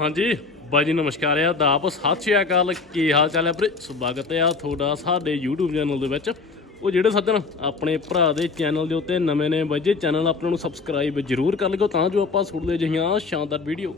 ਹਾਂਜੀ ਬਾਜ਼ੀ ਨਮਸਕਾਰ ਆ ਦਾਪ ਸਤਿ ਸ਼੍ਰੀ ਅਕਾਲ। ਕੀ ਹਾਲ ਚਾਲ ਹੈ ਵੀਰੇ? ਸਵਾਗਤ ਹੈ ਤੁਹਾਡਾ ਸਾਡੇ YouTube ਚੈਨਲ ਦੇ ਵਿੱਚ। ਉਹ ਜਿਹੜੇ ਸੱਜਣ ਆਪਣੇ ਭਰਾ ਦੇ ਚੈਨਲ ਦੇ ਉੱਤੇ ਨਵੇਂ ਨੇ, ਬਾਈ ਜੀ ਚੈਨਲ ਆਪਣੇ ਨੂੰ ਸਬਸਕ੍ਰਾਈਬ ਜ਼ਰੂਰ ਕਰ ਲਿਓ ਤਾਂ ਜੋ ਆਪਾਂ ਸੁਣਦੇ ਜਿਹੀਆਂ ਸ਼ਾਨਦਾਰ ਵੀਡੀਓ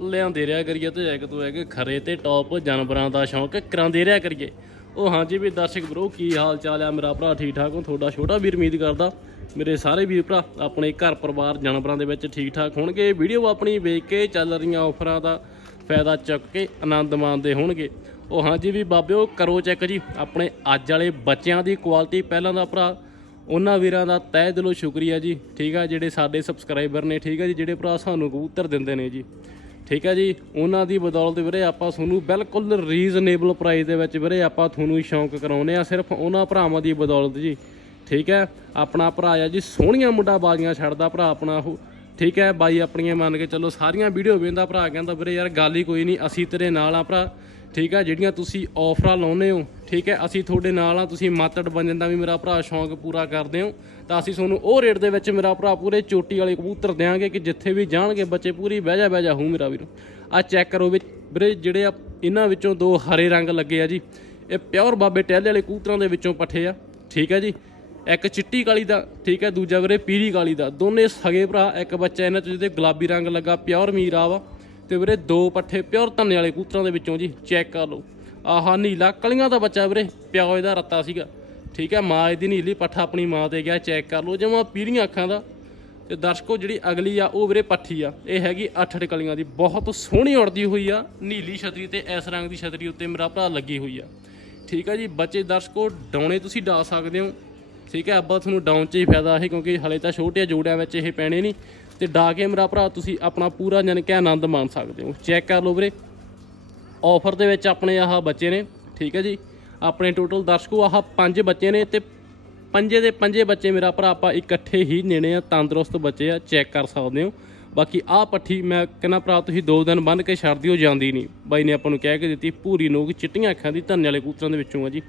ਲਿਆਂਦੇ ਰਿਹਾ ਕਰੀਏ ਤੇ ਇੱਕ ਤੋਂ ਇੱਕ ਖਰੇ ਤੇ ਟੌਪ ਜਾਨਵਰਾਂ ਦਾ ਸ਼ੌਂਕ ਕਰਾਉਂਦੇ ਰਿਹਾ ਕਰੀਏ। ਉਹ ਹਾਂਜੀ ਵੀ ਦਰਸ਼ਕ ਬਰੋ ਕੀ ਹਾਲ ਚਾਲ ਆ? ਮੇਰਾ ਭਰਾ ਠੀਕ ਠਾਕ ਹੋ ਤੁਹਾਡਾ ਛੋਟਾ ਵੀਰ ਉਮੀਦ ਕਰਦਾ ਮੇਰੇ ਸਾਰੇ ਵੀਰ ਭਰਾ ਆਪਣੇ ਘਰ ਪਰਿਵਾਰ ਜਾਨਵਰਾਂ ਦੇ ਵਿੱਚ ਠੀਕ ਠਾਕ ਹੋਣਗੇ। ਵੀਡੀਓ ਆਪਣੀ ਵੇਖ ਕੇ ਚੱਲ ਰਹੀਆਂ ਆਫਰਾਂ ਦਾ ਫਾਇਦਾ ਚੁੱਕ ਕੇ ਆਨੰਦ ਮਾਣਦੇ ਹੋਣਗੇ। ਉਹ ਹਾਂਜੀ ਵੀ ਬਾਬਿਓ, ਕਰੋ ਚੈੱਕ ਜੀ। ਆਪਣੇ ਅੱਜ ਵਾਲੇ ਬੱਚਿਆਂ ਦੀ ਕੁਆਲਿਟੀ ਪਹਿਲਾਂ ਦਾ ਭਰਾ, ਉਹਨਾਂ ਵੀਰਾਂ ਦਾ ਤਹਿ ਦਿਲੋਂ ਸ਼ੁਕਰੀਆ ਜੀ। ਠੀਕ ਆ, ਜਿਹੜੇ ਸਾਡੇ ਸਬਸਕ੍ਰਾਈਬਰ ਨੇ, ਠੀਕ ਆ ਜੀ, ਜਿਹੜੇ ਭਰਾ ਸਾਨੂੰ ਕਬੂਤਰ ਦਿੰਦੇ ਨੇ ਜੀ। ਠੀਕ ਹੈ ਜੀ? ਉਹਨਾਂ ਦੀ ਬਦੌਲਤ ਵੀਰੇ ਆਪਾਂ ਤੁਹਾਨੂੰ ਬਿਲਕੁਲ ਰੀਜ਼ਨੇਬਲ ਪ੍ਰਾਈਸ ਦੇ ਵਿੱਚ ਵੀਰੇ ਆਪਾਂ ਤੁਹਾਨੂੰ ਸ਼ੌਂਕ ਕਰਾਉਨੇ ਆ ਸਿਰਫ ਉਹਨਾਂ ਭਰਾਵਾਂ ਦੀ ਬਦੌਲਤ ਜੀ। ਠੀਕ ਹੈ? ਆਪਣਾ ਭਰਾ ਆ ਜੀ, ਸੋਹਣੀਆਂ ਮੁੰਡਾ ਬਾਜ਼ੀਆਂ ਛੱਡਦਾ ਭਰਾ ਆਪਣਾ ਉਹ। ਠੀਕ ਹੈ? ਬਾਈ ਆਪਣੀਆਂ ਮੰਨ ਕੇ ਚੱਲੋ, ਸਾਰੀਆਂ ਵੀਡੀਓ ਵੇਂਦਾ ਭਰਾ ਕਹਿੰਦਾ, ਵੀਰੇ ਯਾਰ ਗੱਲ ਹੀ ਕੋਈ ਨਹੀਂ, ਅਸੀਂ ਤੇਰੇ ਨਾਲ ਆ ਭਰਾ। ਠੀਕ ਆ ਜਿਹੜੀਆਂ ਤੁਸੀਂ ਆਫਰਾਂ ਲਾਉਨੇ ਹੋ, ਠੀਕ ਹੈ? ਅਸੀਂ ਤੁਹਾਡੇ ਨਾਲ ਆ, ਤੁਸੀਂ ਮਾਤੜ ਬਣ ਦਾ ਵੀ ਮੇਰਾ ਭਰਾ ਸ਼ੌਂਕ ਪੂਰਾ ਕਰਦੇ ਹੋ। ਤਾਂ ਅਸੀਂ ਤੁਹਾਨੂੰ ਉਹ ਰੇਟ ਦੇ ਵਿੱਚ ਮੇਰਾ ਭਰਾ ਪੂਰੇ ਚੋਟੀ ਵਾਲੇ ਕਬੂਤਰ ਦੇਾਂਗੇ ਕਿ ਜਿੱਥੇ ਵੀ ਜਾਣਗੇ ਬੱਚੇ ਪੂਰੀ ਬਹਿ ਜਾ ਬਹਿ ਜਾ ਹੂੰ ਮੇਰਾ ਵੀਰ। ਆ ਚੈੱਕ ਕਰੋ ਵੀ ਵੀਰੇ ਜਿਹੜੇ ਆ, ਇਹਨਾਂ ਵਿੱਚੋਂ ਦੋ ਹਰੇ ਰੰਗ ਲੱਗੇ ਆ ਜੀ। ਇਹ ਪਿਓਰ ਬਾਬੇ ਟਹਿਲੇ ਵਾਲੇ ਕਬੂਤਰਾਂ ਦੇ ਵਿੱਚੋਂ ਪੱਠੇ ਆ। ਠੀਕ ਹੈ ਜੀ? ਇੱਕ ਚਿੱਟੀ ਕਾਲੀ ਦਾ, ਠੀਕ ਹੈ ਦੂਜਾ ਵੀਰੇ ਪੀਲੀ ਕਾਲੀ ਦਾ। ਦੋਨੇ ਸਗੇ ਭਰਾ, ਇੱਕ ਬੱਚਾ ਇਹਨਾਂ ਚ ਜਿਹਦੇ ਗੁਲਾਬੀ ਰੰਗ ਲੱਗਾ ਪਿਓਰ ਮੀਰਾ ਵਾ। ਤੇ ਵੀਰੇ ਦੋ ਪੱਠੇ ਪਿਓਰ ਧੰਨੇ ਵਾਲੇ ਕੂਤਰਾਂ ਦੇ ਵਿੱਚੋਂ ਜੀ ਚੈੱਕ ਕਰ ਲਓ। ਆਹਾ ਨੀਲਾ ਕਲੀਆਂ ਦਾ ਬੱਚਾ ਵੀਰੇ, ਪਿਓ ਇਹਦਾ ਰੱਤਾ ਸੀਗਾ। ਠੀਕ ਹੈ, ਮਾਂ ਦੀ ਨੀਲੀ ਪੱਠਾ ਆਪਣੀ ਮਾਂ ਤੇ ਗਿਆ ਚੈੱਕ ਕਰ ਲਓ ਜਮਾ ਪੀਲੀਆਂ ਅੱਖਾਂ ਦਾ। ਤੇ ਦਰਸ਼ਕੋ, ਜਿਹੜੀ ਅਗਲੀ ਆ, ਉਹ ਵੀਰੇ ਪੱਠੀ ਆ। ਇਹ ਹੈਗੀ 8 ਕਲੀਆਂ ਦੀ। ਬਹੁਤ ਸੋਹਣੀ ਉੜਦੀ ਹੋਈ ਆ, ਨੀਲੀ ਛਤਰੀ ਤੇ ਇਸ ਰੰਗ ਦੀ ਛਤਰੀ ਉੱਤੇ ਮੇਰਾ ਭਰਾ ਲੱਗੀ ਹੋਈ ਆ। ਠੀਕ ਆ ਜੀ, ਬੱਚੇ, ਦਰਸ਼ਕੋ, ਡਾਉਣੇ ਤੁਸੀਂ ਡਾ ਸਕਦੇ ਹੋ। ਠੀਕ ਹੈ, ਅੱਬਾ ਤੁਹਾਨੂੰ ਡਾਉਣ 'ਚ ਹੀ ਫਾਇਦਾ ਹੈ ਕਿਉਂਕਿ ਹਲੇ ਤਾਂ ਛੋਟੇ ਜੋੜਿਆਂ ਵਿੱਚ ਇਹ ਪੈਣੇ ਨਹੀਂ। ਤੇ ਡਾ ਕੇ ਮੇਰਾ ਭਰਾ, ਤੁਸੀਂ ਆਪਣਾ ਪੂਰਾ ਜਨ ਕੇ ਆਨੰਦ ਮਾਣ ਸਕਦੇ ਹੋ। ਚੈੱਕ ਕਰ ਲਓ ਵੀਰੇ। ਆਫਰ ਦੇ ਵਿੱਚ ਆਪਣੇ ਆਹ ਬੱਚੇ ਨੇ। ਠੀਕ ਹੈ ਜੀ ਆਪਣੇ ਟੋਟਲ ਦਰਸ਼ਕੋ, ਆਹ ਪੰਜ ਬੱਚੇ ਨੇ ਤੇ ਪੰਜੇ ਦੇ ਪੰਜੇ ਬੱਚੇ ਮੇਰਾ ਭਰਾ, ਆਪਾਂ ਇਕੱਠੇ ਹੀ ਨੇਣੇ ਆ, ਤੰਦਰੁਸਤ ਬੱਚੇ ਆ, ਚੈੱਕ ਕਰ ਸਕਦੇ ਹੋ। ਬਾਕੀ ਆਹ ਪੱਠੀ ਮੈਂ ਕਹਿੰਦਾ ਭਰਾ, ਤੁਸੀਂ ਦੋ ਦਿਨ ਬੰਨ ਕੇ ਛੱਡ ਦਿਓ, ਜਾਂਦੀ ਨਹੀਂ। ਬਾਈ ਨੇ ਆਪਾਂ ਨੂੰ ਕਹਿ ਕੇ ਦਿੱਤੀ ਪੂਰੀ ਨੋਕ, ਚਿੱਟੀਆਂ ਅੱਖਾਂ ਦੀ, ਧੰਨੇ ਵਾਲੇ ਕੂਤਰਾਂ ਦੇ ਵਿੱਚੋਂ ਆ ਜੀ।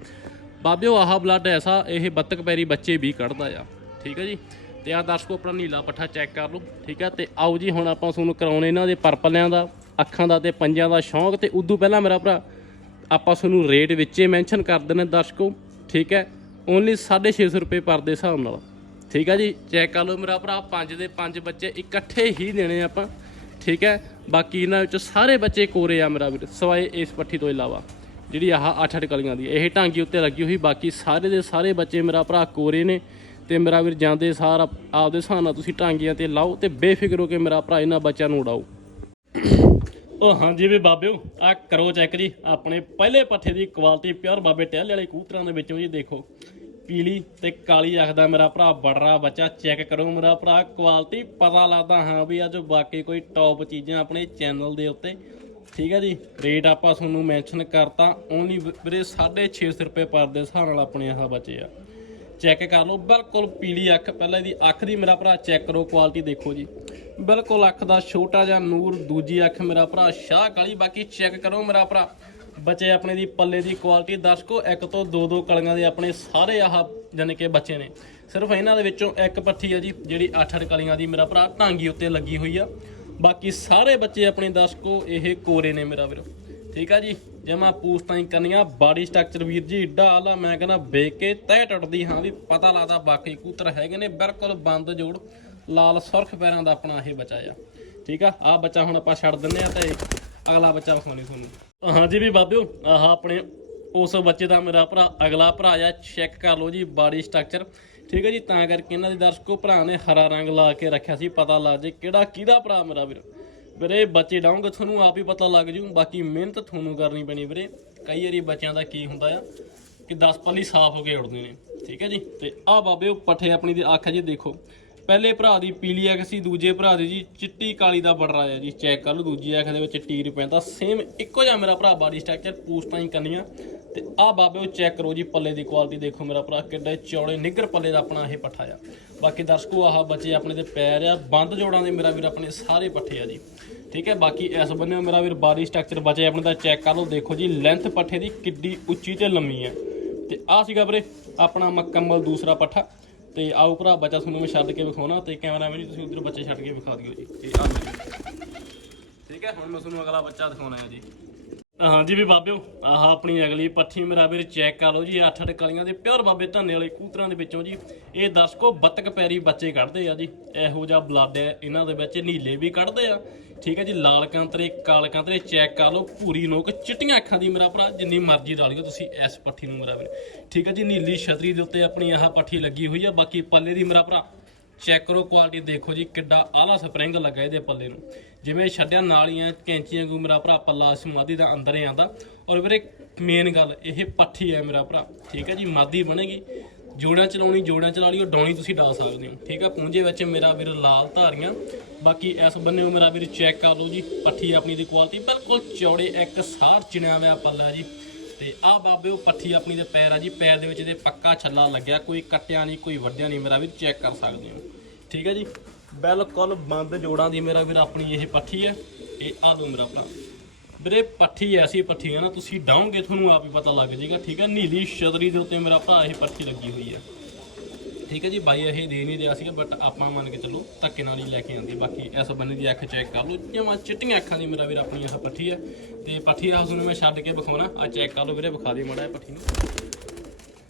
ਬਾਬਿਓ, ਆਹ ਬਲੱਡ ਐਸਾ, ਇਹ ਬੱਤਕ ਪੈਰੀ ਬੱਚੇ ਵੀ ਕੱਢਦਾ ਆ। ਠੀਕ ਹੈ ਜੀ? ਤੇ ਆ ਦਰਸ਼ਕੋ, ਆਪਣਾ ਨੀਲਾ ਪੱਠਾ ਚੈੱਕ ਕਰ ਲਓ। ਠੀਕ ਹੈ ਤੇ ਆਓ ਜੀ, ਹੁਣ ਆਪਾਂ ਤੁਹਾਨੂੰ ਕਰਾਉਣੇ ਇਹਨਾਂ ਦੇ ਪਰਪਲਿਆਂ ਦਾ, ਅੱਖਾਂ ਦਾ ਤੇ ਪੰਜਾਂ ਦਾ ਸ਼ੌਂਕ। ਤੇ ਉਦੋਂ ਪਹਿਲਾਂ ਮੇਰਾ ਭਰਾ ਆਪਾਂ ਤੁਹਾਨੂੰ ਰੇਟ ਵਿੱਚੇ ਮੈਂਸ਼ਨ ਕਰ ਦਿੰਦੇ ਦਰਸ਼ਕੋ, ਠੀਕ ਹੈ? ਓਨਲੀ 650 ਰੁਪਏ ਪਰ ਦੇ ਹਿਸਾਬ ਨਾਲ। ਠੀਕ ਹੈ ਜੀ? ਚੈੱਕ ਕਰ ਲਓ ਮੇਰਾ ਭਰਾ, ਪੰਜ ਦੇ ਪੰਜ ਬੱਚੇ ਇਕੱਠੇ ਹੀ ਦੇਣੇ ਆਪਾਂ। ਠੀਕ ਹੈ? ਬਾਕੀ ਇਹਨਾਂ ਵਿੱਚ ਸਾਰੇ ਬੱਚੇ ਕੋਰੇ ਆ ਮੇਰਾ ਵੀਰ। ਸਵਾਏ ਇਸ ਪੱਠੀ ਤੋਂ ਇਲਾਵਾ। ਜਿਹੜੀ ਆਹ 8-8 ਕਲੀਆਂ ਦੀ। ਇਹ ਟਾਂਗੀ ਉੱਤੇ ਲੱਗੀ ਹੋਈ। ਬਾਕੀ ਸਾਰੇ ਦੇ ਸਾਰੇ ਬੱਚੇ ਮੇਰਾ ਭਰਾ ਕੋਰੇ ਨੇ। ਤੇ ਮੇਰਾ ਵੀਰ ਜਾਂਦੇ ਸਾਰ ਆਪਦੇ ਹਿਸਾਬ ਨਾਲ ਤੁਸੀਂ ਟਾਂਗੀਆਂ ਤੇ ਲਾਓ ਤੇ ਬੇਫਿਕਰ ਹੋ ਕੇ ਮੇਰਾ ਭਰਾ ਇਹਨਾਂ ਬੱਚਿਆਂ ਨੂੰ ਉਡਾਓ। ਉਹ ਹਾਂਜੀ ਵੀ ਬਾਬਿਓ ਆ ਕਰੋ ਚੈੱਕ ਜੀ, ਆਪਣੇ ਪਹਿਲੇ ਪੱਠੇ ਦੀ ਕੁਆਲਿਟੀ ਪਿਓਰ ਬਾਬੇ ਟਹਿਲੇ ਵਾਲੇ ਕੂਤਰਾਂ ਦੇ ਵਿੱਚੋਂ ਜੀ ਦੇਖੋ। ਪੀਲੀ ਤੇ ਕਾਲੀ ਆਖਦਾ ਮੇਰਾ ਭਰਾ ਬੜਰਾ ਬੱਚਾ ਚੈੱਕ ਕਰੋ ਮੇਰਾ ਭਰਾ ਕੁਆਲਿਟੀ ਪਤਾ ਲੱਗਦਾ, ਹਾਂ ਵੀ ਅੱਜ ਬਾਕੀ ਕੋਈ ਟੌਪ ਚੀਜ਼ਾਂ ਆਪਣੇ ਚੈਨਲ ਦੇ ਉੱਤੇ। ਠੀਕ ਹੈ ਜੀ ਰੇਟ ਆਪਾਂ ਤੁਹਾਨੂੰ ਮੈਂਸ਼ਨ ਕਰਤਾ ਓਨਲੀ ਵੀਰੇ 650 ਰੁਪਏ ਪਰ ਦੇ ਹਿਸਾਬ ਨਾਲ ਆਪਣੇ ਆਹ ਬਚੇ ਆ। ਚੈੱਕ ਕਰ ਲਓ। ਬਿਲਕੁਲ ਪੀਲੀ ਅੱਖ। ਪਹਿਲਾਂ ਇਹਦੀ ਅੱਖ ਦੀ ਮੇਰਾ ਭਰਾ ਚੈੱਕ ਕਰੋ ਕੁਆਲਿਟੀ ਦੇਖੋ ਜੀ। ਬਿਲਕੁਲ ਅੱਖ ਦਾ ਛੋਟਾ ਜਿਹਾ ਨੂਰ, ਦੂਜੀ ਅੱਖ ਮੇਰਾ ਭਰਾ ਸ਼ਾਹ ਕਾਲੀ। ਬਾਕੀ ਚੈੱਕ ਕਰੋ ਮੇਰਾ ਭਰਾ। ਬੱਚੇ ਆਪਣੇ ਦੀ, ਪੱਲੇ ਦੀ ਕੁਆਲਿਟੀ ਦਰਸ਼ਕੋ, ਇੱਕ ਤੋਂ ਦੋ ਦੋ ਕਲੀਆਂ ਦੇ ਆਪਣੇ ਸਾਰੇ ਆਹ ਜਾਣੀ ਕਿ ਬੱਚੇ ਨੇ। ਸਿਰਫ ਇਹਨਾਂ ਦੇ ਵਿੱਚੋਂ ਇੱਕ ਪੱਠੀ ਆ ਜੀ, ਜਿਹੜੀ 8-8 ਕਲੀਆਂ ਦੀ ਮੇਰਾ ਭਰਾ ਢਾਂਗੀ ਉੱਤੇ ਲੱਗੀ ਹੋਈ ਆ। ਬਾਕੀ ਸਾਰੇ ਬੱਚੇ ਆਪਣੇ ਦਰਸ਼ਕੋ, ਇਹ ਕੋਰੇ ਨੇ ਮੇਰਾ ਵੀਰੋ। ਠੀਕ ਆ ਜੀ। ਜਮਾ ਪੂਛ ਤਾਈਂ ਕੰਨੀਆਂ ਬਾਡੀ ਸਟਰਕਚਰ ਵੀਰ ਜੀ ਏਡਾ ਆਲਾ ਮੈਂ ਕਹਿੰਦਾ ਵੇਖ ਕੇ ਤਹਿ ਟੁੱਟਦੀ ਹਾਂ ਵੀ ਪਤਾ ਲੱਗਦਾ ਬਾਕੀ ਕੂਤਰ ਹੈਗੇ ਨੇ, ਬਿਲਕੁਲ ਬੰਦ ਜੋੜ, ਲਾਲ ਸੁਰਖ ਪੈਰਾਂ ਦਾ ਆਪਣਾ ਇਹ ਬੱਚਾ ਆ। ਠੀਕ ਆ ਆ ਬੱਚਾ ਹੁਣ ਆਪਾਂ ਛੱਡ ਦਿੰਨੇ ਆ ਤੇ ਅਗਲਾ ਬੱਚਾ ਵਿਖਾਉਣੀ ਤੁਹਾਨੂੰ। ਹਾਂਜੀ ਵੀ ਬਾਬਿਓ, ਆਹ ਆਪਣੇ ਉਸ ਬੱਚੇ ਦਾ ਮੇਰਾ ਭਰਾ, ਅਗਲਾ ਭਰਾ ਆ ਚੈੱਕ ਕਰ ਲਓ ਜੀ ਬਾਡੀ ਸਟਰਕਚਰ ਠੀਕ ਹੈ ਜੀ, ਤਾਂ ਕਰਕੇ ਇਹਨਾਂ ਦੇ ਦਰਸ਼ਕੋ ਭਰਾ ਨੇ ਹਰਾ ਰੰਗ ਲਾ ਕੇ ਰੱਖਿਆ ਸੀ, ਪਤਾ ਲੱਗ ਜੇ ਕਿਹੜਾ ਕਿਹਦਾ ਭਰਾ ਮੇਰਾ ਵੀਰ। ਵੀਰੇ, ਬੱਚੇ ਡਾਉਂਗੇ ਤੁਹਾਨੂੰ ਆਪ ਹੀ ਪਤਾ ਲੱਗ ਜੂ। ਬਾਕੀ ਮਿਹਨਤ ਤੁਹਾਨੂੰ ਕਰਨੀ ਪੈਣੀ ਵੀਰੇ। ਕਈ ਵਾਰੀ ਬੱਚਿਆਂ ਦਾ ਕੀ ਹੁੰਦਾ ਆ ਕਿ 10 ਪੱਲੀ ਸਾਫ਼ ਹੋ ਕੇ ਉੜਦੇ ਨੇ, ਠੀਕ ਹੈ ਜੀ? ਤੇ ਆਹ ਬਾਬੇ, ਉਹ ਪੱਠੇ ਆਪਣੀ ਦੀ ਅੱਖ ਜੀ, ਦੇਖੋ। ਪਹਿਲੇ ਭਰਾ ਦੀ ਪੀਲੀ ਅੱਖ ਸੀ, ਦੂਜੇ ਭਰਾ ਦੀ ਜੀ, ਚਿੱਟੀ ਕਾਲੀ ਦਾ ਬੜਰਾ ਆ ਜੀ, ਚੈੱਕ ਕਰ ਲਓ, ਦੂਜੀ ਅੱਖ ਦੇ ਵਿੱਚ ਟੀਰ ਪੈਂਦਾ ਸੇਮ ਇੱਕੋ ਜਿਹਾ ਮੇਰਾ ਭਰਾ ਬਾਡੀ ਸਟਰਕਚਰ ਪੂਛ ਤਾਈਂ ਕਰਨੀਆਂ। ਤੇ ਆਹ ਬਾਬੇ, ਉਹ ਚੈੱਕ ਕਰੋ ਜੀ ਪੱਲੇ ਦੀ ਕੁਆਲਿਟੀ ਦੇਖੋ ਮੇਰਾ ਭਰਾ, ਕਿੱਡੇ ਚੌੜੇ ਨਿੱਗਰ ਪੱਲੇ ਦਾ ਆਪਣਾ ਇਹ ਪੱਠਾ ਆ। ਬਾਕੀ ਦਰਸ਼ਕੋ, ਆਹ ਬੱਚੇ ਆਪਣੇ ਦੇ ਪੈਰ ਆ, ਬੰਦ ਜੋੜਾਂ ਦੇ ਮੇਰਾ ਵੀਰ ਆਪਣੇ ਸਾਰੇ ਪੱਠੇ ਆ ਜੀ। ਠੀਕ ਹੈ, ਬਾਕੀ ਇਸ ਬੰਨੇ ਮੇਰਾ ਵੀਰ ਬਾਡੀ ਸਟਰਕਚਰ ਬਚੇ, ਆਪਣੇ ਦਾ ਚੈੱਕ ਕਰ ਲਓ, ਦੇਖੋ ਜੀ ਲੈਂਥ ਪੱਠੇ ਦੀ ਕਿੱਡੀ ਉੱਚੀ ਤੇ ਲੰਮੀ ਹੈ ਤੇ ਆਹ ਸੀਗਾ ਵੀਰੇ, ਆਪਣਾ ਮੁਕੰਮਲ ਦੂਸਰਾ ਪੱਠਾ। ਤੇ ਆਓ ਭਰਾ, ਬੱਚਾ ਤੁਹਾਨੂੰ ਮੈਂ ਛੱਡ ਕੇ ਵਿਖਾਉਣਾ, ਤੇ ਕੈਮਰਾਮੈਨ ਜੀ, ਤੁਸੀਂ ਉਧਰ ਬੱਚੇ ਛੱਡ ਕੇ ਵਿਖਾ ਦਿਓ ਜੀ। ਇਹ ਆ ਠੀਕ ਠੀਕ ਹੈ, ਹੁਣ ਮੈਂ ਤੁਹਾਨੂੰ ਅਗਲਾ ਬੱਚਾ ਦਿਖਾਉਣਾ ਹੈ ਜੀ। ਹਾਂਜੀ ਵੀ ਬਾਬਿਓ, ਆਹ ਆਪਣੀ ਅਗਲੀ ਪੱਠੀ ਮੇਰਾ ਵੀਰ ਚੈੱਕ ਕਰ ਲਓ ਜੀ 8-8 ਕਲੀਆਂ ਦੇ ਪਿਓਰ ਬਾਬੇ ਧੰਨੇ ਵਾਲੇ ਕੂਤਰਾਂ ਦੇ ਵਿੱਚੋਂ ਜੀ। ਇਹ ਦਰਸ਼ਕੋ ਬੱਤਕ ਪੈਰੀ ਬੱਚੇ ਕੱਢਦੇ ਆ ਜੀ। ਇਹੋ ਜਿਹਾ ਬਲੱਡ ਹੈ, ਇਹਨਾਂ ਦੇ ਵਿੱਚ ਨੀਲੇ ਵੀ ਕੱਢਦੇ ਆ। ਠੀਕ ਹੈ ਜੀ, ਲਾਲ ਕਾਂਤਰੇ, ਕਾਲ ਕਾਂਤਰੇ ਚੈੱਕ ਕਰ ਲਓ ਪੂਰੀ ਨੋਕ, ਚਿੱਟੀਆਂ ਅੱਖਾਂ ਦੀ ਮੇਰਾ ਭਰਾ, ਜਿੰਨੀ ਮਰਜ਼ੀ ਡਾਲਿਓ ਤੁਸੀਂ ਇਸ ਪੱਠੀ ਨੂੰ ਮੇਰਾ ਵੀਰ। ਠੀਕ ਹੈ ਜੀ, ਨੀਲੀ ਛਤਰੀ ਦੇ ਉੱਤੇ ਆਪਣੀ ਆਹ ਪੱਠੀ ਲੱਗੀ ਹੋਈ ਆ, ਬਾਕੀ ਪੱਲੇ ਦੀ ਮੇਰਾ ਭਰਾ ਚੈੱਕ ਕਰੋ ਕੁਆਲਿਟੀ ਦੇਖੋ ਜੀ, ਕਿੱਡਾ ਆਲਾ ਸਪਰਿੰਗ ਲੱਗਾ ਇਹਦੇ ਪੱਲੇ ਨੂੰ। ਜਿਵੇਂ ਛੱਡਿਆ ਨਾਲੀਆਂ ਕੈਂਚੀਆਂ ਨੂੰ ਮੇਰਾ ਭਰਾ ਪੱਲਾ ਸਮਾਦੀ ਦਾ ਅੰਦਰ ਹੀ ਆਂਦਾ ਔਰ ਵੀਰੇ ਮੇਨ ਗੱਲ ਇਹ ਪੱਠੀ ਹੈ ਮੇਰਾ ਭਰਾ, ਠੀਕ ਹੈ ਜੀ? ਮਾਦੀ ਬਣੇਗੀ। ਜੋੜਾਂ ਚਲਾਉਣੀ, ਜੋੜਾਂ ਚਲਾ ਲਈ ਉਹ ਡੌਣੀ ਤੁਸੀਂ ਡਾਲ ਸਕਦੇ ਹੋ, ਠੀਕ ਹੈ? ਪੂੰਜੇ ਵਿੱਚ ਮੇਰਾ ਵੀਰ ਲਾਲ ਧਾਰੀਆਂ। ਬਾਕੀ ਇਸ ਬੰਨੇ ਉਹ ਮੇਰਾ ਵੀਰ ਚੈੱਕ ਕਰ ਲਓ ਜੀ, ਪੱਠੀ ਆਪਣੀ ਦੀ ਕੁਆਲਿਟੀ ਬਿਲਕੁਲ ਚੌੜੇ, ਇੱਕ ਸਾਰ ਚਿਣਿਆ ਹੋਇਆ ਪੱਲਾ ਜੀ। ਤੇ ਆ ਬਾਬੇ, ਉਹ ਪੱਠੀ ਆਪਣੀ ਦੇ ਪੈਰ ਆ ਜੀ, ਪੈਰ ਦੇ ਵਿੱਚ ਇਹਦੇ ਪੱਕਾ ਛੱਲਾ ਲੱਗਿਆ, ਕੋਈ ਕੱਟਿਆ ਨਹੀਂ, ਕੋਈ ਵੱਢਿਆ ਨਹੀਂ, ਮੇਰਾ ਵੀਰ ਚੈੱਕ ਕਰ ਸਕਦੇ ਹੋ, ਠੀਕ ਹੈ ਜੀ? ਬਿਲਕੁਲ ਬੰਦ ਜੋੜਾਂ ਦੀ ਮੇਰਾ ਵੀਰ ਆਪਣੀ ਇਹ ਪੱਠੀ ਹੈ, ਇਹ ਆ ਲਓ ਮੇਰਾ ਭਰਾ। ਵੀਰੇ ਪੱਠੀ ਐਸੀ ਪੱਠੀ ਹੈ ਨਾ, ਤੁਸੀਂ ਡਾਉਂਗੇ ਤੁਹਾਨੂੰ ਆਪ ਹੀ ਪਤਾ ਲੱਗ ਜਾਏਗਾ, ਠੀਕ ਹੈ? ਨੀਲੀ ਛਤਰੀ ਦੇ ਉੱਤੇ ਮੇਰਾ ਭਰਾ ਇਹ ਪੱਠੀ ਲੱਗੀ ਹੋਈ ਹੈ। ਠੀਕ ਹੈ ਜੀ, ਬਾਈ ਇਹ ਦੇ ਨਹੀਂ ਰਿਹਾ ਸੀਗਾ ਬਟ ਆਪਾਂ ਮੰਨ ਕੇ ਚੱਲੋ, ਧੱਕੇ ਨਾਲ ਹੀ ਲੈ ਕੇ ਆਂਦੀ ਬਾਕੀ ਇਸ ਬੰਨੇ ਦੀ ਅੱਖ ਚੈੱਕ ਕਰ ਲਓ, ਜਿਵੇਂ ਚਿੱਟੀਆਂ ਅੱਖਾਂ ਦੀ ਮੇਰਾ ਵੀਰ ਆਪਣੀ ਇਹ ਪੱਠੀ ਹੈ। ਤੇ ਪੱਠੀ ਹਾਊਸ ਨੂੰ ਮੈਂ ਛੱਡ ਕੇ ਵਿਖਾਉਣਾ, ਆ ਚੈੱਕ ਕਰ ਲਓ ਵੀਰੇ, ਵਿਖਾ ਦੇ ਮੜਾ ਇਹ ਪੱਠੀ ਨੂੰ।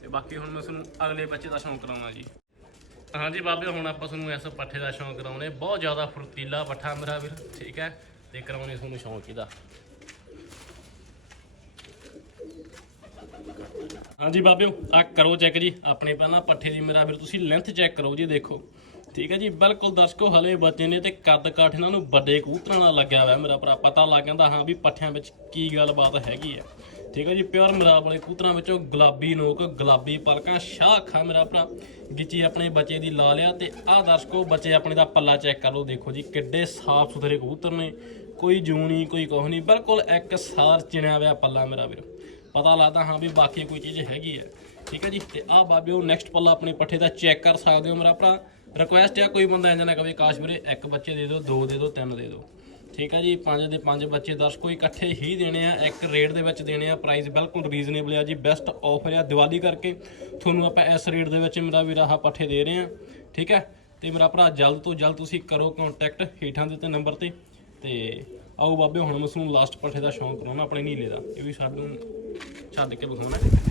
ਤੇ ਬਾਕੀ ਹੁਣ ਮੈਂ ਤੁਹਾਨੂੰ ਅਗਲੇ ਬੱਚੇ ਦਾ ਸ਼ੌਂਕ ਕਰਾਉਣਾ ਜੀ। ਹਾਂਜੀ ਬਾਬੇ, ਹੁਣ ਆਪਾਂ ਤੁਹਾਨੂੰ ਇਸ ਪੱਠੇ ਦਾ ਸ਼ੌਂਕ ਕਰਾਉਣੇ। ਬਹੁਤ ਜ਼ਿਆਦਾ ਫੁਰਤੀਲਾ ਪੱਠਾ ਮੇਰਾ ਵੀਰ, ਠੀਕ ਹੈ? ਤੇ ਕਰਾਉਣੇ ਤੁਹਾਨੂੰ ਸ਼ੌਂਕ ਇਹਦਾ। ਹਾਂਜੀ ਬਾਬਿਓ ਆ ਕਰੋ ਚੈੱਕ ਜੀ। ਆਪਣੇ ਪਹਿਲਾਂ ਪੱਠੇ ਦੀ ਮੇਰਾ ਵੀਰ, ਤੁਸੀਂ ਲੈਂਥ ਚੈੱਕ ਕਰੋ ਜੀ, ਦੇਖੋ। ਠੀਕ ਹੈ ਜੀ, ਬਿਲਕੁਲ ਦਰਸ਼ਕੋ, ਹਲੇ ਬੱਚੇ ਨੇ ਤੇ ਕੱਦ ਕਾਠ ਇਹਨਾਂ ਨੂੰ ਵੱਡੇ ਕਬੂਤਰਾਂ ਨਾਲ ਲੱਗਿਆ ਹੋਇਆ। ਮੇਰਾ ਭਰਾ ਪਤਾ ਲੱਗ ਜਾਂਦਾ, ਹਾਂ ਵੀ ਪੱਠਿਆਂ ਵਿੱਚ ਕੀ ਗੱਲਬਾਤ ਹੈਗੀ ਆ ਠੀਕ ਹੈ ਜੀ ਪਿਓਰ ਮਰਾਬ ਵਾਲੇ ਕੂਤਰਾਂ ਵਿੱਚੋਂ ਗੁਲਾਬੀ ਨੋਕ, ਗੁਲਾਬੀ ਪਲਕਾਂ, ਸ਼ਾਹ ਅੱਖਾਂ ਮੇਰਾ ਭਰਾ। ਗਿੱਚੀ ਆਪਣੇ ਬੱਚੇ ਦੀ ਲਾ ਲਿਆ ਤੇ ਆਹ ਦਰਸ਼ਕੋ, ਬੱਚੇ ਆਪਣੇ ਦਾ ਪੱਲਾ ਚੈੱਕ ਕਰ ਲਓ, ਦੇਖੋ ਜੀ, ਕਿੱਡੇ ਸਾਫ਼ ਸੁਥਰੇ ਕਬੂਤਰ ਨੇ। ਕੋਈ ਜੂ ਨਹੀਂ, ਕੋਈ ਕੁਛ ਨਹੀਂ, ਬਿਲਕੁਲ ਇੱਕ ਸਾਰ ਚਿਣਿਆ ਹੋਇਆ ਪੱਲਾ ਮੇਰਾ ਵੀਰ। ਪਤਾ ਲੱਗਦਾ ਹਾਂ ਵੀ ਬਾਕੀ ਕੋਈ ਚੀਜ਼ ਹੈਗੀ ਹੈ। ਠੀਕ ਹੈ ਜੀ, ਤੇ ਆਹ ਬਾਬਿਓ ਨੈਕਸਟ ਪੱਲਾ ਆਪਣੇ ਪੱਠੇ ਦਾ ਚੈੱਕ ਕਰ ਸਕਦੇ ਹੋ ਮੇਰਾ ਭਰਾ। ਰਿਕੁਐਸਟ ਹੈ ਕੋਈ ਬੰਦਾ ਇੰਜ ਨਾ ਕਵੇ, ਕਾਸ਼ ਵੀਰੇ, ਇੱਕ ਬੱਚੇ ਦੇ ਦਿਓ, ਦੋ ਦੇ ਦਿਓ, ਤਿੰਨ ਦੇ ਦਿਓ। ਠੀਕ ਹੈ ਜੀ? ਪੰਜ ਦੇ ਪੰਜ ਬੱਚੇ ਦਰਸ਼ਕੋ, ਇਕੱਠੇ ਹੀ ਦੇਣੇ ਆ, ਇੱਕ ਰੇਟ ਦੇ ਵਿੱਚ ਦੇਣੇ ਆ ਪ੍ਰਾਈਸ ਬਿਲਕੁਲ ਰੀਜ਼ਨੇਬਲ ਆ ਜੀ ਬੈਸਟ ਆਫਰ ਆ ਦੀਵਾਲੀ ਕਰਕੇ। ਤੁਹਾਨੂੰ ਆਪਾਂ ਇਸ ਰੇਟ ਦੇ ਵਿੱਚ ਮੇਰਾ ਵੀਰ ਆਹ ਪੱਠੇ ਦੇ ਰਹੇ ਆ, ਠੀਕ ਹੈ ਤੇ ਮੇਰਾ ਭਰਾ, ਜਲਦ ਤੋਂ ਜਲਦ ਤੁਸੀਂ ਕਰੋ ਕੰਟੈਕਟ ਹੇਠਾਂ ਦਿੱਤੇ ਨੰਬਰ ਤੇ। ਤੇ ਆਓ ਬਾਬੇ, ਹੁਣ ਮੈਂ ਲਾਸਟ ਪੱਠੇ ਦਾ ਸ਼ੌਂਕ ਕਰਾਉਣਾ ਆਪਣੇ ਨੀਲੇ ਦਾ। ਇਹ ਵੀ ਸਾਨੂੰ ਛੱਡ ਕੇ ਵਿਖਾਉਣਾ।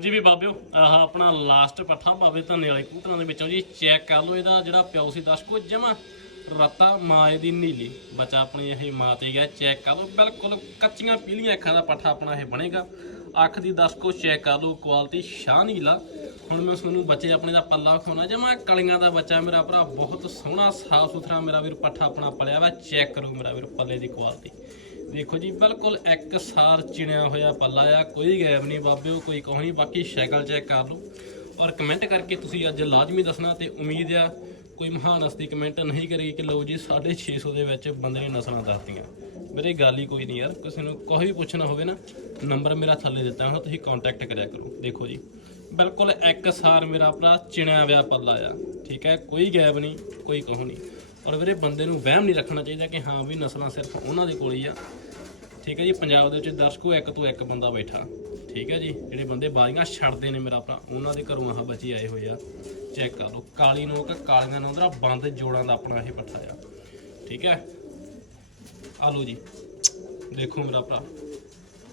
ਹਾਂਜੀ ਵੀ ਬਾਬਿਓ, ਆਹ ਆਪਣਾ ਲਾਸਟ ਪੱਠਾ ਬਾਬੇ ਧੰਨੇ ਵਾਲੇ ਕੂਤਰਾਂ ਦੇ ਵਿੱਚੋਂ ਜੀ ਚੈੱਕ ਕਰ ਲਓ ਇਹਦਾ ਜਿਹੜਾ ਪਿਓ ਸੀ ਦਸ ਦਰਸ਼ਕੋ ਜਮਾ ਰਤਾ ਮਾਂ ਦੀ ਨੀਲੀ। ਬੱਚਾ ਆਪਣੀ ਇਹ ਮਾਂ ਤੇ ਗਿਆ ਚੈੱਕ ਕਰ ਲਓ, ਬਿਲਕੁਲ ਕੱਚੀਆਂ ਪੀਲੀਆਂ ਅੱਖਾਂ ਦਾ ਪੱਠਾ ਆਪਣਾ ਇਹ ਬਣੇਗਾ। ਅੱਖ ਦੀ ਦਸ ਦਰਸ਼ਕੋ ਚੈੱਕ ਕਰ ਲਓ ਕੁਆਲਿਟੀ ਸ਼ਾਹ ਨੀਲਾ। ਹੁਣ ਮੈਂ ਤੁਹਾਨੂੰ ਬੱਚੇ ਆਪਣੇ ਦਾ ਪੱਲਾ ਖਾਉਣਾ ਜਮਾ ਕਲੀਆਂ ਦਾ ਬੱਚਾ ਮੇਰਾ ਭਰਾ, ਬਹੁਤ ਸੋਹਣਾ ਸਾਫ਼ ਸੁਥਰਾ ਮੇਰਾ ਵੀਰ ਪੱਠਾ ਆਪਣਾ ਪਲਿਆ ਵਾ ਚੈੱਕ ਕਰੋ ਮੇਰਾ ਵੀਰ ਪੱਲੇ ਦੀ ਕੁਆਲਿਟੀ ਦੇਖੋ ਜੀ, ਬਿਲਕੁਲ ਇੱਕ ਸਾਰ ਚਿਣਿਆ ਹੋਇਆ ਪੱਲਾ ਆ, ਕੋਈ ਗੈਬ ਨਹੀਂ ਬਾਬਿਓ, ਕੋਈ ਕੋਹ ਨਹੀਂ, ਬਾਕੀ ਸ਼ੈਕਲ ਚੈੱਕ ਕਰ ਲਓ। ਔਰ ਕਮੈਂਟ ਕਰਕੇ ਤੁਸੀਂ ਅੱਜ ਲਾਜ਼ਮੀ ਦੱਸਣਾ ਤੇ ਉਮੀਦ ਆ ਕੋਈ ਮਹਾਨ ਹਸਤੀ ਕਮੈਂਟ ਨਹੀਂ ਕਰੇਗੀ ਕਿ ਲਓ ਜੀ 650 ਦੇ ਵਿੱਚ ਬੰਦੇ ਨੇ ਨਸਲਾਂ ਦੱਸਤੀਆਂ। ਮੇਰੇ ਗੱਲ ਹੀ ਕੋਈ ਨਹੀਂ ਯਾਰ, ਕਿਸੇ ਨੂੰ ਕੋਈ ਵੀ ਪੁੱਛਣਾ ਹੋਵੇ ਨਾ ਨੰਬਰ ਮੇਰਾ ਥੱਲੇ ਦਿੱਤਾ ਹੋਇਆ ਤੁਸੀਂ ਕੰਟੈਕਟ ਕਰਿਆ ਕਰੋ। ਦੇਖੋ ਜੀ, ਬਿਲਕੁਲ ਇੱਕ ਸਾਰ ਮੇਰਾ ਭਰਾ ਚਿਣਿਆ ਹੋਇਆ ਪੱਲਾ ਆ, ਠੀਕ ਹੈ, ਕੋਈ ਗੈਬ ਨਹੀਂ, ਕੋਈ ਕਹੋ ਨਹੀਂ। ਔਰ ਵੀਰੇ, ਬੰਦੇ ਨੂੰ ਵਹਿਮ ਨਹੀਂ ਰੱਖਣਾ ਚਾਹੀਦਾ ਕਿ ਹਾਂ ਵੀ ਨਸਲਾਂ ਸਿਰਫ ਉਹਨਾਂ ਦੇ ਕੋਲ ਹੀ ਆ ਠੀਕ ਹੈ ਜੀ, ਪੰਜਾਬ ਦੇ ਵਿੱਚ ਦਰਸ਼ਕੋ ਇੱਕ ਤੋਂ ਇੱਕ ਬੰਦਾ ਬੈਠਾ। ਠੀਕ ਹੈ ਜੀ, ਜਿਹੜੇ ਬੰਦੇ ਬਾਜ਼ੀਆਂ ਛੱਡਦੇ ਨੇ ਮੇਰਾ ਭਰਾ, ਉਹਨਾਂ ਦੇ ਘਰੋਂ ਆਹ ਬੱਚੇ ਆਏ ਹੋਏ ਆ। ਚੈੱਕ ਕਰ ਲਓ, ਕਾਲੀ ਨੋਕ, ਕਾਲੀਆਂ ਨੋਂਦਰਾ ਬੰਦ ਜੋੜਾਂ ਦਾ ਆਪਣਾ ਇਹ ਪੱਠਾ ਆ। ਠੀਕ ਹੈ, ਆ ਲਓ ਜੀ, ਦੇਖੋ ਮੇਰਾ ਭਰਾ,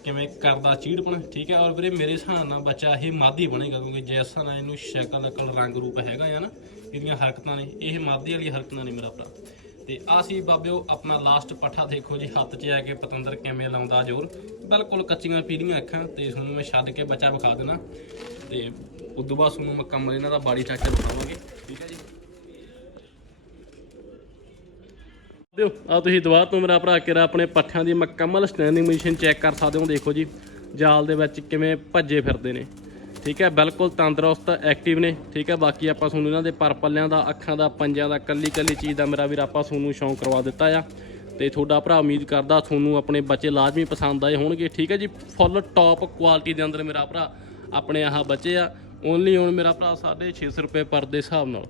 ਕਿਵੇਂ ਕਰਦਾ ਚੀੜਪਣ। ਠੀਕ ਹੈ, ਔਰ ਵੀਰੇ ਮੇਰੇ ਹਿਸਾਬ ਨਾਲ ਬੱਚਾ ਇਹ ਮਾਦੀ ਬਣੇਗਾ, ਕਿਉਂਕਿ ਜਿਸ ਹਿਸਾਬ ਇਹਨੂੰ ਸ਼ਕਲ, ਅਕਲ ਰੰਗ ਰੂਪ ਹੈਗਾ ਆ ਨਾ, ਇਹਦੀਆਂ ਹਰਕਤਾਂ ਨੇ, ਇਹ ਮਾਦੀ ਵਾਲੀ ਹਰਕਤਾਂ ਨੇ ਮੇਰਾ ਭਰਾ। ਤੇ ਆ ਸੀ ਬਾਬਿਓ ਆਪਣਾ ਲਾਸਟ ਪੱਠਾ ਦੇਖੋ ਜੀ, ਹੱਥ 'ਚ ਆ ਕੇ ਪਤੰਦਰ ਕਿਵੇਂ ਲਾਉਂਦਾ ਜ਼ੋਰ। ਬਿਲਕੁਲ ਕੱਚੀਆਂ ਪੀਲੀਆਂ ਅੱਖਾਂ ਤੇ ਤੁਹਾਨੂੰ ਮੈਂ ਛੱਡ ਕੇ ਬੱਚਾ ਵਿਖਾ ਦੇਣਾ ਤੇ ਉਦੋਂ ਬਾਅਦ ਤੁਹਾਨੂੰ ਮੁਕੰਮਲ ਇਹਨਾਂ ਦਾ ਬਾਡੀ ਸਟਰਕਚਰ ਦਿਖਾਵਾਂਗੇ ਠੀਕ ਹੈ ਜੀ। ਦਿਓ ਆ ਤੁਸੀਂ ਦੁਬਾਰਾ ਤੋਂ ਮੇਰਾ ਭਰਾ ਕਿਰਾ ਆਪਣੇ ਪੱਠਿਆਂ ਦੀ ਮੁਕੰਮਲ ਸਟੈਂਡਿੰਗ ਮਸ਼ੀਨ ਚੈੱਕ ਕਰ ਸਕਦੇ ਹੋ, ਦੇਖੋ ਜੀ। ਜਾਲ ਦੇ ਵਿੱਚ ਕਿਵੇਂ ਭੱਜੇ ਫਿਰਦੇ ਨੇ। ਠੀਕ ਹੈ, ਬਿਲਕੁਲ ਤੰਦਰੁਸਤ ਐਕਟਿਵ ਨੇ। ਠੀਕ ਹੈ, ਬਾਕੀ ਆਪਾਂ ਤੁਹਾਨੂੰ ਇਹਨਾਂ ਦੇ ਪਰ ਪੱਲਿਆਂ ਦਾ, ਅੱਖਾਂ ਦਾ ਪੰਜਾਂ ਦਾ, ਕੱਲੀ ਕੱਲੀ ਚੀਜ਼ ਦਾ ਮੇਰਾ ਵੀਰ ਆਪਾਂ ਤੁਹਾਨੂੰ ਸ਼ੌਂਕ ਕਰਵਾ ਦਿੱਤਾ ਆ। ਤੇ ਤੁਹਾਡਾ ਭਰਾ ਉਮੀਦ ਕਰਦਾ ਤੁਹਾਨੂੰ ਆਪਣੇ ਬੱਚੇ ਲਾਜ਼ਮੀ ਪਸੰਦ ਆਏ ਹੋਣਗੇ। ਠੀਕ ਹੈ ਜੀ ਫੁੱਲ ਟੌਪ ਕੁਆਲਿਟੀ ਦੇ ਅੰਦਰ ਮੇਰਾ ਭਰਾ ਆਪਣੇ ਆਹ ਬੱਚੇ ਆ। ਓਨਲੀ ਹੁਣ ਮੇਰਾ ਭਰਾ 650 ਰੁਪਏ ਪਰ ਦੇ ਹਿਸਾਬ ਨਾਲ।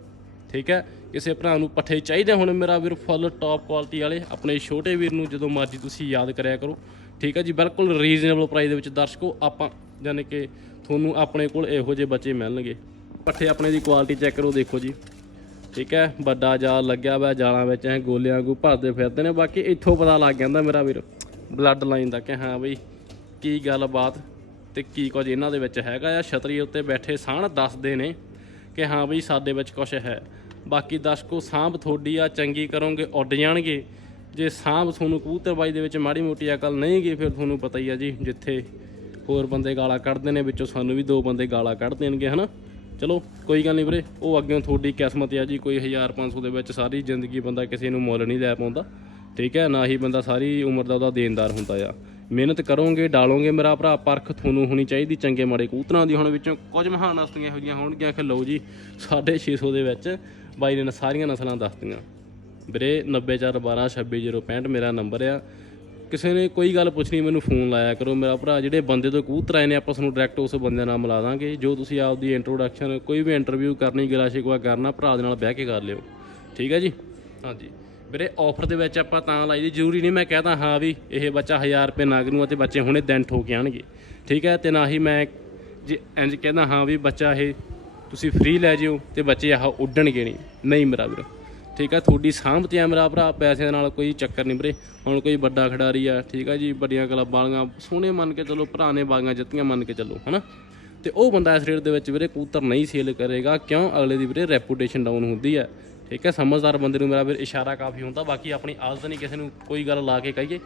ਠੀਕ ਹੈ, ਕਿਸੇ ਭਰਾ ਨੂੰ ਪੱਠੇ ਚਾਹੀਦੇ ਹੁਣ ਮੇਰਾ ਵੀਰ ਫੁੱਲ ਟੌਪ ਕੁਆਲਿਟੀ ਵਾਲੇ। ਆਪਣੇ ਛੋਟੇ ਵੀਰ ਨੂੰ ਜਦੋਂ ਮਰਜ਼ੀ ਤੁਸੀਂ ਯਾਦ ਕਰਿਆ ਕਰੋ। ਠੀਕ ਹੈ ਜੀ, ਬਿਲਕੁਲ ਰੀਜ਼ਨੇਬਲ ਪ੍ਰਾਈਸ ਦੇ ਵਿੱਚ ਦਰਸ਼ਕੋ, ਆਪਾਂ ਯਾਨੀ ਕਿ ਤੁਹਾਨੂੰ ਆਪਣੇ ਕੋਲ ਇਹੋ ਜਿਹੇ ਬੱਚੇ ਮਿਲਣਗੇ। ਪੱਠੇ ਆਪਣੇ ਦੀ ਕੁਆਲਿਟੀ ਚੈੱਕ ਕਰੋ, ਦੇਖੋ ਜੀ। ਠੀਕ ਹੈ? ਵੱਡਾ ਜਾਲ ਲੱਗਿਆ ਵਾ, ਜਾਲਾਂ ਵਿੱਚ ਐ ਗੋਲਿਆਂ ਵਾਂਗੂ ਭਰਦੇ ਫਿਰਦੇ ਨੇ। ਬਾਕੀ ਇੱਥੋਂ ਪਤਾ ਲੱਗ ਜਾਂਦਾ ਮੇਰਾ ਵੀਰ ਬਲੱਡ ਲਾਈਨ ਦਾ ਕਿ ਹਾਂ ਬਈ ਕੀ ਗੱਲਬਾਤ ਤੇ ਕੀ ਕੁਝ ਇਹਨਾਂ ਦੇ ਵਿੱਚ ਹੈਗਾ ਆ। ਛਤਰੀ ਉੱਤੇ ਬੈਠੇ ਸਾਣ ਦੱਸਦੇ ਨੇ ਕਿ ਹਾਂ ਬਈ ਸਾਡੇ ਵਿੱਚ ਕੁਝ ਹੈ। ਬਾਕੀ ਦਰਸ਼ਕੋ, ਸਾਂਭ ਥੋੜੀ ਆ, ਚੰਗੀ ਕਰੋਗੇ, ਉੱਡ ਜਾਣਗੇ। ਜੇ ਸਾਂਭ ਤੁਹਾਨੂੰ ਕਬੂਤਰਬਾਈ ਦੇ ਵਿੱਚ ਮਾੜੀ ਮੋਟੀ ਅਕਲ ਨਹੀਂ ਗਈ ਫਿਰ ਤੁਹਾਨੂੰ ਪਤਾ ਹੀ ਆ ਜੀ, ਜਿੱਥੇ ਹੋਰ ਬੰਦੇ ਗਾਲਾਂ ਕੱਢਦੇ ਨੇ, ਵਿੱਚੋਂ ਸਾਨੂੰ ਵੀ ਦੋ ਬੰਦੇ ਗਾਲਾਂ ਕੱਢ ਦੇਣਗੇ, ਹਨਾ? ਚਲੋ, ਕੋਈ ਗੱਲ ਨਹੀਂ ਵੀਰੇ, ਉਹ ਅੱਗੇ ਤੁਹਾਡੀ ਕਿਸਮਤ ਆ ਜੀ, ਕੋਈ 1500 ਦੇ ਵਿੱਚ ਸਾਰੀ ਜ਼ਿੰਦਗੀ ਬੰਦਾ ਕਿਸੇ ਨੂੰ ਮੁੱਲ ਨਹੀਂ ਲੈ ਪਾਉਂਦਾ, ਠੀਕ ਹੈ? ਨਾ ਹੀ ਬੰਦਾ ਸਾਰੀ ਉਮਰ ਦਾ ਉਹਦਾ ਦੇਣਦਾਰ ਹੁੰਦਾ ਆ। ਮਿਹਨਤ ਕਰੋਗੇ, ਡਾਲੋਗੇ ਮੇਰਾ ਭਰਾ, ਪਰਖ ਤੁਹਾਨੂੰ ਹੋਣੀ ਚਾਹੀਦੀ, ਚੰਗੇ ਮਾੜੇ ਕਬੂਤਰਾਂ ਦੀ ਹੁਣ ਵਿੱਚੋਂ ਕੁਝ ਮਹਾਨ ਹਸਤੀਆਂ ਇਹੋ ਜਿਹੀਆਂ ਹੋਣਗੀਆਂ, ਕਿ ਲਓ ਜੀ 650 ਦੇ ਵਿੱਚ ਬਾਈ ਨੇ ਸਾਰੀਆਂ ਨਸਲਾਂ ਦੱਸਤੀਆਂ। ਵੀਰੇ 904122665 ਮੇਰਾ ਨੰਬਰ ਆ। ਕਿਸੇ ਨੇ ਕੋਈ ਗੱਲ ਪੁੱਛਣੀ, ਮੈਨੂੰ ਫੋਨ ਲਾਇਆ ਕਰੋ। ਮੇਰਾ ਭਰਾ, ਜਿਹੜੇ ਬੰਦੇ ਤੋਂ ਕਬੂਤਰ ਆਏ ਨੇ, ਆਪਾਂ ਤੁਹਾਨੂੰ ਡਾਇਰੈਕਟ ਉਸ ਬੰਦੇ ਨਾਲ ਮਿਲਾ ਦਾਂਗੇ। ਜੋ ਤੁਸੀਂ ਆਪਦੀ ਇੰਟਰੋਡਕਸ਼ਨ ਕੋਈ ਵੀ ਇੰਟਰਵਿਊ ਕਰਨੀ ਗਿਲਾ ਸ਼ਿਕਵਾ ਕਰਨਾ, ਭਰਾ ਦੇ ਨਾਲ ਬਹਿ ਕੇ ਕਰ ਲਿਓ। ਠੀਕ ਹੈ ਜੀ? ਹਾਂਜੀ। ਵੀਰੇ ਆਫਰ ਦੇ ਵਿੱਚ ਆਪਾਂ ਤਾਂ ਲਾਈ ਦੀ, ਜ਼ਰੂਰੀ ਨਹੀਂ, ਮੈਂ ਕਹਦਾ ਹਾਂ ਵੀ ਇਹ ਬੱਚਾ 1000 ਰੁਪਏ ਨਗ ਨੂੰ ਅਤੇ ਬੱਚੇ ਹੁਣੇ ਦਿਨ ਠੋਕ ਆਣਗੇ। ਠੀਕ ਹੈ? ਤੇ ਨਾ ਹੀ ਮੈਂ ਜੇ ਇੰਜ ਕਹਿੰਦਾ ਹਾਂ ਵੀ ਬੱਚਾ ਇਹ ਤੁਸੀਂ ਫ੍ਰੀ ਲੈ ਜਿਓ ਤੇ ਬੱਚੇ ਆਹ ਉੱਡਣਗੇ ਨਹੀਂ। ਨਹੀਂ ਮੇਰਾ ਵੀਰ। ਠੀਕ ਆ, ਤੁਹਾਡੀ ਸਾਂਭ ਤੇ ਆ ਮੇਰਾ ਭਰਾ, ਪੈਸਿਆਂ ਨਾਲ ਕੋਈ ਚੱਕਰ ਨਹੀਂ ਵੀਰੇ। ਹੁਣ ਕੋਈ ਵੱਡਾ ਖਿਡਾਰੀ ਆ, ਠੀਕ ਆ ਜੀ, ਵੱਡੀਆਂ ਕਲੱਬਾਂ ਵਾਲੀਆਂ, ਸੋਹਣੇ ਮੰਨ ਕੇ ਚੱਲੋ ਭਰਾ ਨੇ ਬਾਗੀਆਂ ਜਿੱਤੀਆਂ ਮੰਨ ਕੇ ਚੱਲੋ, ਹਨਾ? ਤੇ ਉਹ ਬੰਦਾ ਇਸ ਰੇਟ ਦੇ ਵਿੱਚ ਵੀਰੇ ਕੂਤਰ ਨਹੀਂ ਸੇਲ ਕਰੇਗਾ, ਕਿਉਂ? ਅਗਲੇ ਦੀ ਵੀਰੇ ਰੈਪੂਟੇਸ਼ਨ ਡਾਊਨ ਹੁੰਦੀ ਹੈ ਠੀਕ ਹੈ, ਸਮਝਦਾਰ ਬੰਦੇ ਨੂੰ ਮੇਰਾ ਵੀਰ ਇਸ਼ਾਰਾ ਕਾਫੀ ਹੁੰਦਾ, ਬਾਕੀ ਆਪਣੀ ਆਦਤ ਨਹੀਂ ਕਿਸੇ ਨੂੰ ਕੋਈ ਗੱਲ ਲਾ ਕੇ ਕਹੀਏ।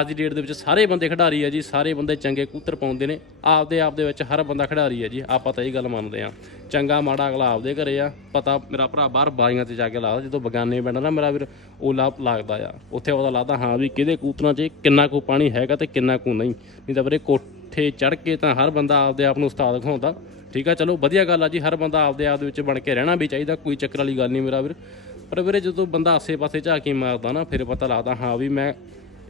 ਅੱਜ ਦੀ ਡੇਟ ਦੇ ਵਿੱਚ ਸਾਰੇ ਬੰਦੇ ਖਿਡਾਰੀ ਆ ਜੀ, ਸਾਰੇ ਬੰਦੇ ਚੰਗੇ ਕੂਤਰ ਪਾਉਂਦੇ ਨੇ। ਆਪਦੇ ਆਪ ਦੇ ਵਿੱਚ ਹਰ ਬੰਦਾ ਖਿਡਾਰੀ ਆ ਜੀ, ਆਪਾਂ ਤਾਂ ਇਹ ਗੱਲ ਮੰਨਦੇ ਆ ਚੰਗਾ, ਮਾੜਾ ਅਗਲਾ ਆਪਦੇ ਘਰੇ ਆ, ਪਤਾ ਮੇਰਾ ਭਰਾ ਬਾਹਰ ਬਾਈਆਂ ਤੇ ਜਾ ਕੇ ਲਾਦਾ, ਜਦੋਂ ਬਗਾਨੇ ਪੈਂਦਾ ਨਾ ਮੇਰਾ ਵੀਰ ਓਲਾ ਲੱਗਦਾ ਆ। ਉੱਥੇ ਉਹਦਾ ਲੱਗਦਾ, ਹਾਂ ਵੀ ਕਿਹਦੇ ਕੂਤਰਾਂ 'ਚ ਕਿੰਨਾ ਕੁ ਪਾਣੀ ਹੈਗਾ ਤੇ ਕਿੰਨਾ ਕੁ ਨਹੀਂ। ਨਹੀਂ ਤਾਂ ਵੀਰੇ ਕੋਠੇ ਚੜ ਕੇ ਤਾਂ ਹਰ ਬੰਦਾ ਆਪਦੇ ਆਪ ਨੂੰ ਉਸਤਾਦ ਦਿਖਾਉਂਦਾ ਠੀਕ ਆ, ਚਲੋ ਵਧੀਆ ਗੱਲ ਆ ਜੀ, ਹਰ ਬੰਦਾ ਆਪਦੇ ਆਪ ਦੇ ਵਿੱਚ ਬਣ ਕੇ ਰਹਿਣਾ ਵੀ ਚਾਹੀਦਾ, ਕੋਈ ਚੱਕਰ ਵਾਲੀ ਗੱਲ ਨਹੀਂ ਮੇਰਾ ਵੀਰ। ਪਰ ਵੀਰੇ ਜਦੋਂ ਬੰਦਾ ਆਸੇ-ਪਾਸੇ ਝਾਕੀ ਮਾਰਦਾ ਨਾ, ਫਿਰ ਪਤਾ ਲੱਗਦਾ, ਹਾਂ ਵੀ ਮੈਂ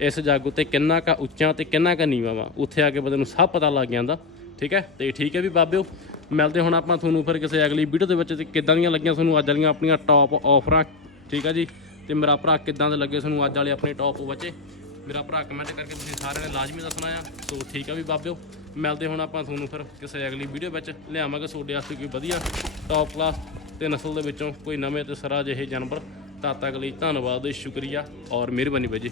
ਇਸ ਜੱਗ ਉੱਤੇ ਕਿੰਨਾ ਕਾ ਉੱਚਾ ਤੇ ਕਿੰਨਾ ਕਾ ਨੀਵਾਂ ਵਾ। ਉੱਥੇ ਆ ਕੇ ਬੰਦੇ ਨੂੰ ਸਭ ਪਤਾ ਲੱਗ ਜਾਂਦਾ, ਠੀਕ ਹੈ ਤੇ ਠੀਕ ਹੈ ਵੀ ਬਾਬਿਓ, ਮਿਲਦੇ ਹੁਣ ਆਪਾਂ ਤੁਹਾਨੂੰ ਫਿਰ ਕਿਸੇ ਅਗਲੀ ਵੀਡੀਓ ਦੇ ਵਿੱਚ, ਤੇ ਕਿੱਦਾਂ ਦੀਆਂ ਲੱਗੀਆਂ ਤੁਹਾਨੂੰ ਅੱਜ ਵਾਲੀਆਂ ਆਪਣੀਆਂ ਟੌਪ ਆਫਰਾਂ ਠੀਕ ਹੈ ਜੀ? ਤੇ ਮੇਰਾ ਭਰਾ ਕਿੱਦਾਂ ਦੇ ਲੱਗੇ ਤੁਹਾਨੂੰ ਅੱਜ ਵਾਲੇ ਆਪਣੇ ਟੌਪ ਬੱਚੇ ਮੇਰਾ ਭਰਾ ਕਮੈਂਟ ਕਰਕੇ ਤੁਸੀਂ ਸਾਰਿਆਂ ਨੇ ਲਾਜ਼ਮੀ ਦੱਸਣਾ ਆ, ਸੋ ਠੀਕ ਆ ਵੀ ਬਾਬਿਓ। ਮਿਲਦੇ ਹੁਣ ਆਪਾਂ ਤੁਹਾਨੂੰ ਫਿਰ ਕਿਸੇ ਅਗਲੀ ਵੀਡੀਓ ਵਿੱਚ ਲਿਆਵਾਂਗੇ। ਤੁਹਾਡੇ ਵਾਸਤੇ ਕੋਈ ਵਧੀਆ ਟੌਪ ਕਲਾਸ ਤੇ ਨਸਲ ਦੇ ਵਿੱਚੋਂ ਕੋਈ ਨਵੇਂ ਤੇ ਸਰਾ ਜਿਹੇ ਜਾਨਵਰ। ਤਦ ਤੱਕ ਲਈ ਧੰਨਵਾਦ, ਸ਼ੁਕਰੀਆ ਔਰ ਮਿਹਰਬਾਨੀ ਬਾਈ ਜੀ।